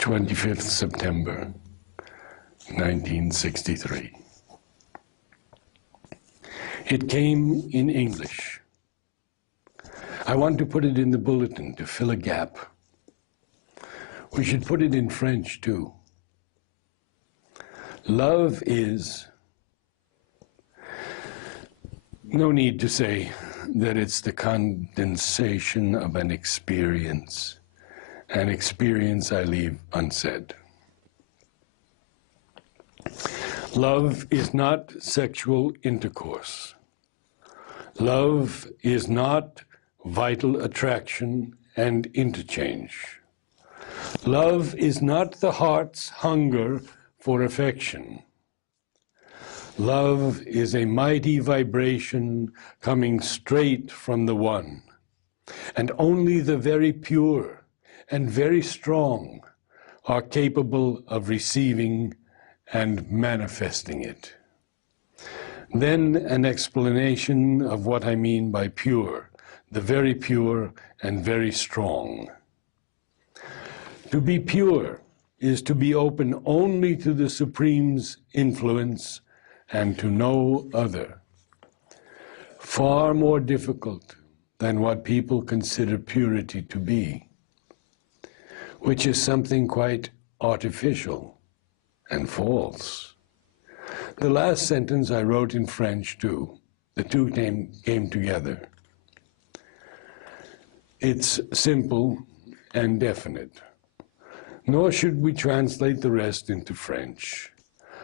25th September, 1963. It came in English. I want to put it in the bulletin to fill a gap. We should put it in French too. Love is, no need to say that it's the condensation of an experience I leave unsaid. Love is not sexual intercourse. Love is not vital attraction and interchange. Love is not the heart's hunger for affection. Love is a mighty vibration coming straight from the One, and only the very pure and very strong are capable of receiving and manifesting it. Then an explanation of what I mean by pure, the very pure and very strong. To be pure is to be open only to the Supreme's influence and to no other. Far more difficult than what people consider purity to be, which is something quite artificial and false. The last sentence I wrote in French too. The two came together. It's simple and definite. Nor should we translate the rest into French.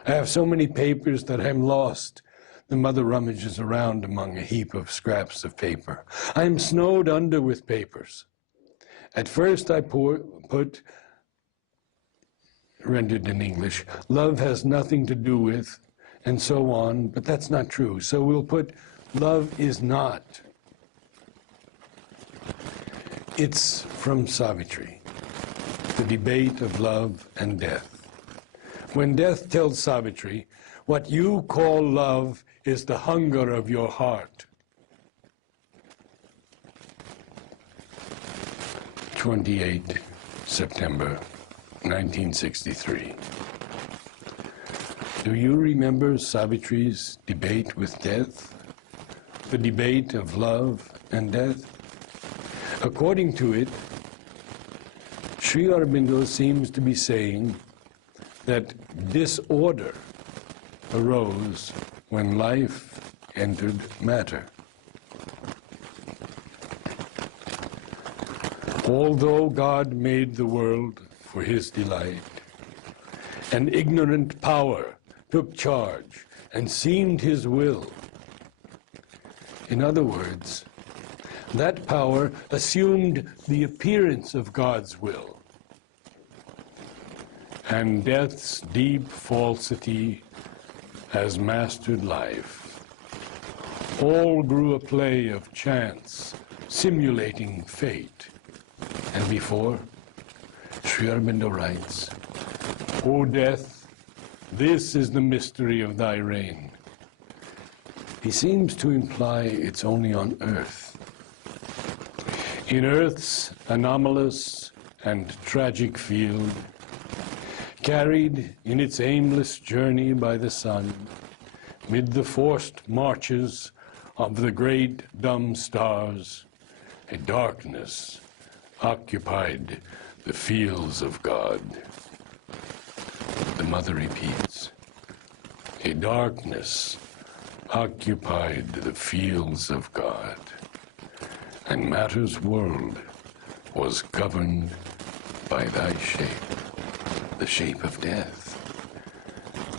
I have so many papers that I'm lost. The mother rummages around among a heap of scraps of paper. I'm snowed under with papers. At first I put, rendered in English, love has nothing to do with, and so on, but that's not true. So we'll put, love is not. It's from Savitri, The Debate of Love and Death. When death tells Savitri, what you call love is the hunger of your heart. 28 September 1963. Do you remember Savitri's debate with death? The debate of love and death? According to it, Sri Aurobindo seems to be saying that disorder arose when life entered matter. Although God made the world for his delight, an ignorant power took charge and seemed his will. In other words, that power assumed the appearance of God's will, and death's deep falsity has mastered life. All grew a play of chance, simulating fate. And before, Sri Aurobindo writes, O death, this is the mystery of thy reign. He seems to imply it's only on earth. In earth's anomalous and tragic field, carried in its aimless journey by the sun, mid the forced marches of the great dumb stars, a darkness occupied the fields of God. The mother repeats, a darkness occupied the fields of God, and matter's world was governed by thy shape, the shape of death.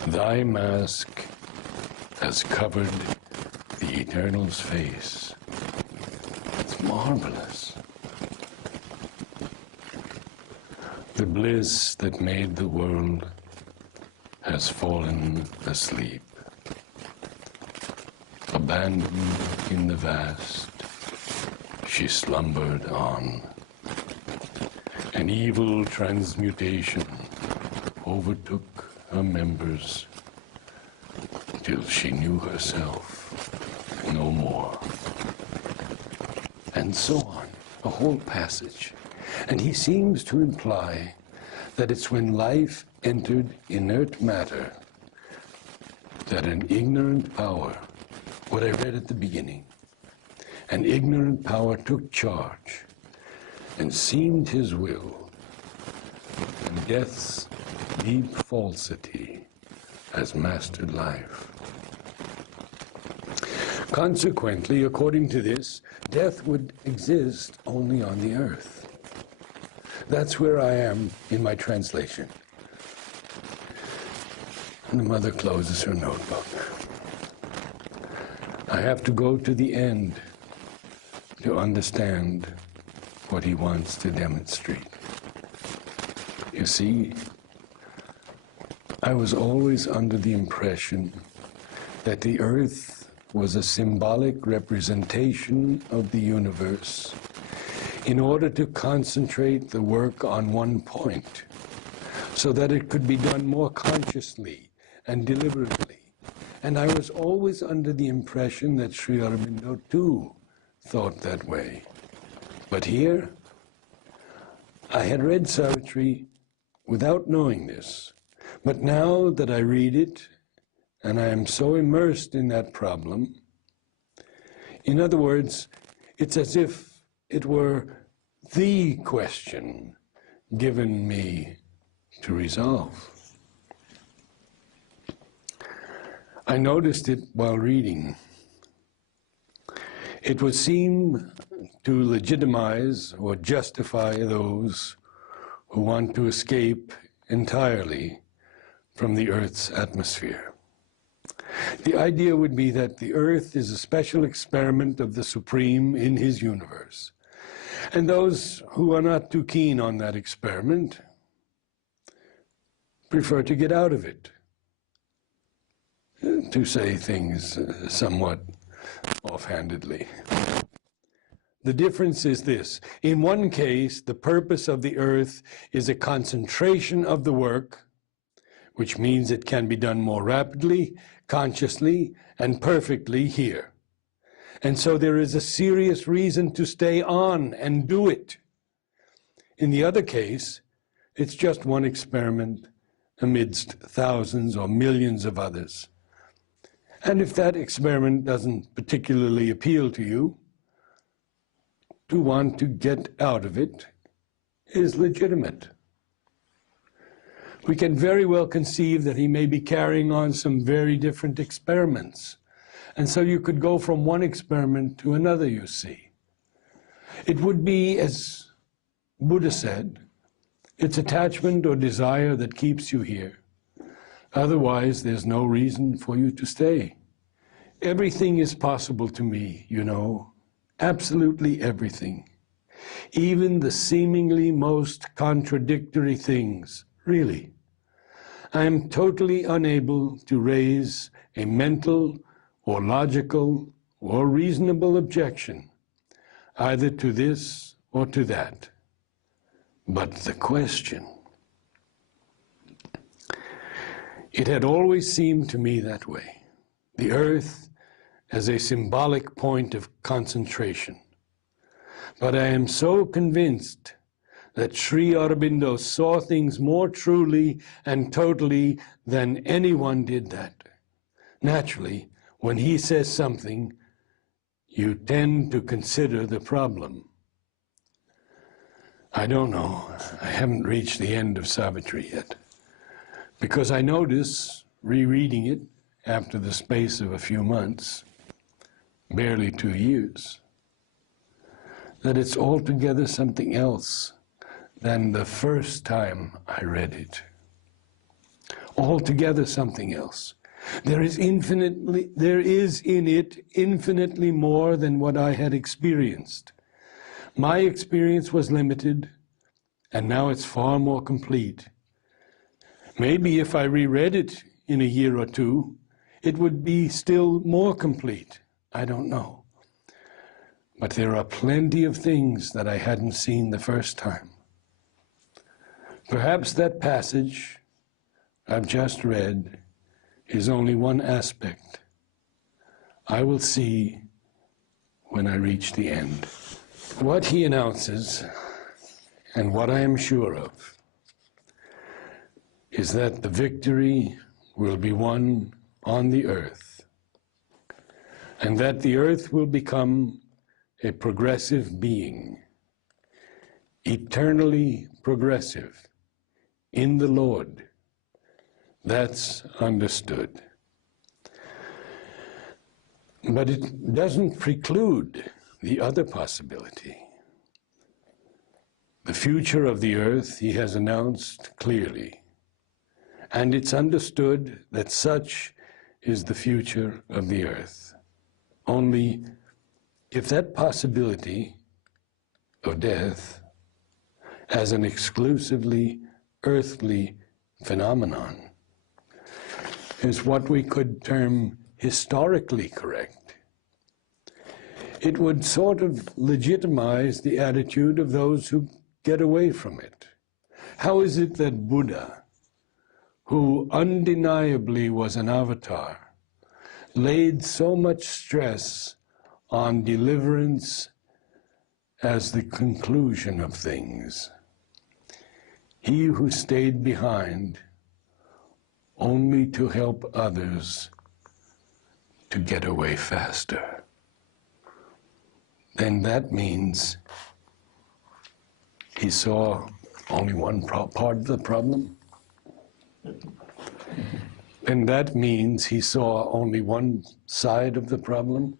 Thy mask has covered the Eternal's face. It's marvelous. The bliss that made the world has fallen asleep. Abandoned in the vast, she slumbered on. An evil transmutation overtook her members till she knew herself no more. And so on, a whole passage. And he seems to imply that it's when life entered inert matter that an ignorant power, what I read at the beginning, an ignorant power took charge and seemed his will, and death's deep falsity has mastered life. Consequently, according to this, death would exist only on the earth. That's where I am in my translation. And the mother closes her notebook. I have to go to the end to understand what he wants to demonstrate. You see, I was always under the impression that the earth was a symbolic representation of the universe in order to concentrate the work on one point so that it could be done more consciously and deliberately. And I was always under the impression that Sri Aurobindo too thought that way. But here, I had read Savitri without knowing this. But now that I read it, and I am so immersed in that problem, in other words, it's as if it were the question given me to resolve. I noticed it while reading. It would seem to legitimize or justify those who want to escape entirely from the Earth's atmosphere. The idea would be that the Earth is a special experiment of the Supreme in his universe. And those who are not too keen on that experiment prefer to get out of it, to say things somewhat offhandedly. The difference is this. In one case, the purpose of the earth is a concentration of the work, which means it can be done more rapidly, consciously, and perfectly here. And so there is a serious reason to stay on and do it. In the other case, it's just one experiment amidst thousands or millions of others. And if that experiment doesn't particularly appeal to you, to want to get out of it is legitimate. We can very well conceive that he may be carrying on some very different experiments. And so you could go from one experiment to another, you see. It would be, as Buddha said, it's attachment or desire that keeps you here. Otherwise, there's no reason for you to stay. Everything is possible to me, you know, absolutely everything. Even the seemingly most contradictory things, really. I am totally unable to raise a mental or logical or reasonable objection, either to this or to that. But the question, it had always seemed to me that way. The earth as a symbolic point of concentration. But I am so convinced that Sri Aurobindo saw things more truly and totally than anyone did that. Naturally, when he says something, you tend to consider the problem. I don't know. I haven't reached the end of Savitri yet. Because I notice, rereading it after the space of a few months, barely 2 years, that it's altogether something else than the first time I read it. Altogether something else. There is in it infinitely more than what I had experienced. My experience was limited, and now it's far more complete. Maybe if I reread it in a year or two, it would be still more complete. I don't know. But there are plenty of things that I hadn't seen the first time. Perhaps that passage I've just read is only one aspect. I will see when I reach the end. What he announces, and what I am sure of, is that the victory will be won on the earth, and that the earth will become a progressive being, eternally progressive in the Lord. That's understood. But it doesn't preclude the other possibility. The future of the earth he has announced clearly, and it's understood that such is the future of the earth. Only if that possibility of death as an exclusively earthly phenomenon is what we could term historically correct, it would sort of legitimize the attitude of those who get away from it. How is it that Buddha, who undeniably was an avatar, laid so much stress on deliverance as the conclusion of things? He who stayed behind only to help others to get away faster. Then that means he saw only one part of the problem. And that means he saw only one side of the problem.